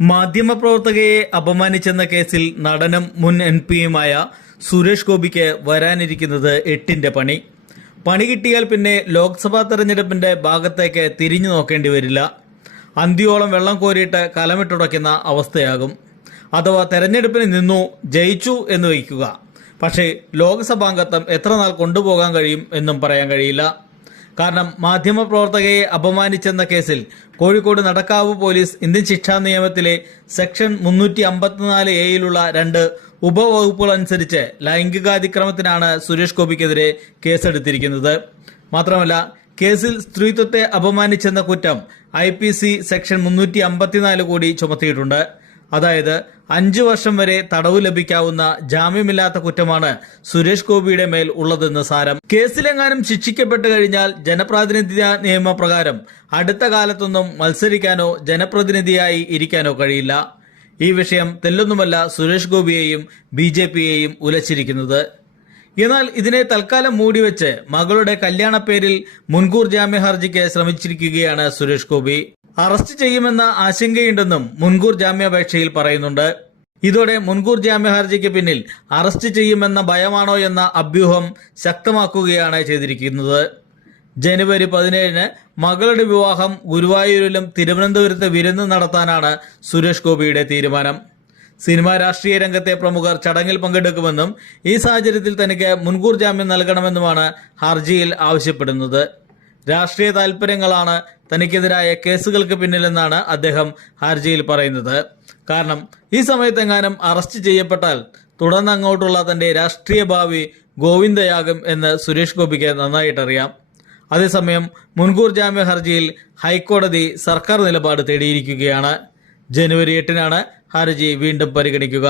മാധ്യമപ്രവർത്തകയെ അപമാനിച്ചെന്ന കേസിൽ നടനും മുൻ എം പിയുമായ സുരേഷ് ഗോപിക്ക് വരാനിരിക്കുന്നത് എട്ടിന്റെ പണി. പണി കിട്ടിയാൽ പിന്നെ ലോക്സഭാ തെരഞ്ഞെടുപ്പിന്റെ ഭാഗത്തേക്ക് തിരിഞ്ഞു നോക്കേണ്ടി വരില്ല. അന്തിയോളം വെള്ളം കോരിയിട്ട് കലമിട്ടുടയ്ക്കുന്ന അവസ്ഥയാകും. അഥവാ തെരഞ്ഞെടുപ്പിന് നിന്നു ജയിച്ചു എന്ന് വയ്ക്കുക. പക്ഷേ ലോക്സഭാംഗത്വം എത്ര നാൾ കൊണ്ടുപോകാൻ കഴിയും എന്നും പറയാൻ കഴിയില്ല. കാരണം മാധ്യമപ്രവർത്തകയെ അപമാനിച്ചെന്ന കേസിൽ കോഴിക്കോട് നടക്കാവ് പോലീസ് ഇന്ത്യൻ ശിക്ഷാ നിയമത്തിലെ സെക്ഷൻ മുന്നൂറ്റി അമ്പത്തിനാല് എയിലുള്ള രണ്ട് ഉപവകുപ്പുകൾ അനുസരിച്ച് ലൈംഗികാതിക്രമത്തിനാണ് സുരേഷ് ഗോപിക്കെതിരെ കേസെടുത്തിരിക്കുന്നത്. മാത്രമല്ല കേസിൽ സ്ത്രീത്വത്തെ അപമാനിച്ചെന്ന കുറ്റം ഐ പി സി സെക്ഷൻ മുന്നൂറ്റി അമ്പത്തിനാല് കൂടി ചുമത്തിയിട്ടുണ്ട്. അതായത് അഞ്ചു വർഷം വരെ തടവ് ലഭിക്കാവുന്ന ജാമ്യമില്ലാത്ത കുറ്റമാണ് സുരേഷ് ഗോപിയുടെ മേൽ ഉള്ളതെന്ന് സാരം. കേസിലെങ്ങാനും ശിക്ഷിക്കപ്പെട്ടു കഴിഞ്ഞാൽ ജനപ്രാതിനിധ്യ നിയമപ്രകാരം അടുത്ത കാലത്തൊന്നും മത്സരിക്കാനോ ജനപ്രതിനിധിയായി ഇരിക്കാനോ കഴിയില്ല. ഈ വിഷയം തെല്ലൊന്നുമല്ല സുരേഷ് ഗോപിയെയും ബി ഉലച്ചിരിക്കുന്നത്. എന്നാൽ ഇതിനെ തൽക്കാലം മൂടിവെച്ച് മകളുടെ കല്യാണ പേരിൽ മുൻകൂർ ജാമ്യ ഹർജിക്ക് ശ്രമിച്ചിരിക്കുകയാണ് സുരേഷ് ഗോപി. അറസ്റ്റ് ചെയ്യുമെന്ന ആശങ്കയുണ്ടെന്നും മുൻകൂർ ജാമ്യാപേക്ഷയിൽ പറയുന്നുണ്ട്. ഇതോടെ മുൻകൂർ ജാമ്യ ഹർജിക്ക് പിന്നിൽ അറസ്റ്റ് ചെയ്യുമെന്ന ഭയമാണോ എന്ന അഭ്യൂഹം ശക്തമാക്കുകയാണ് ചെയ്തിരിക്കുന്നത്. ജനുവരി പതിനേഴിന് മകളുടെ വിവാഹം ഗുരുവായൂരിലും തിരുവനന്തപുരത്ത് വിരുന്ന് നടത്താനാണ് സുരേഷ് ഗോപിയുടെ തീരുമാനം. സിനിമാ രാഷ്ട്രീയ രംഗത്തെ പ്രമുഖർ ചടങ്ങിൽ പങ്കെടുക്കുമെന്നും ഈ സാഹചര്യത്തിൽ തനിക്ക് മുൻകൂർ ജാമ്യം നൽകണമെന്നുമാണ് ഹർജിയിൽ ആവശ്യപ്പെടുന്നത്. രാഷ്ട്രീയ താൽപര്യങ്ങളാണ് തനിക്കെതിരായ കേസുകൾക്ക് പിന്നിലെന്നാണ് അദ്ദേഹം ഹർജിയിൽ പറയുന്നത്. കാരണം ഈ സമയത്തെങ്ങാനും അറസ്റ്റ് ചെയ്യപ്പെട്ടാൽ തുടർന്ന് അങ്ങോട്ടുള്ള തന്റെ രാഷ്ട്രീയ ഭാവി ഗോവിന്ദയാകും എന്ന് സുരേഷ് ഗോപിക്ക് നന്നായിട്ടറിയാം. അതേസമയം മുൻകൂർ ജാമ്യ ഹർജിയിൽ ഹൈക്കോടതി സർക്കാർ നിലപാട് തേടിയിരിക്കുകയാണ്. ജനുവരി എട്ടിനാണ് ഹർജി വീണ്ടും പരിഗണിക്കുക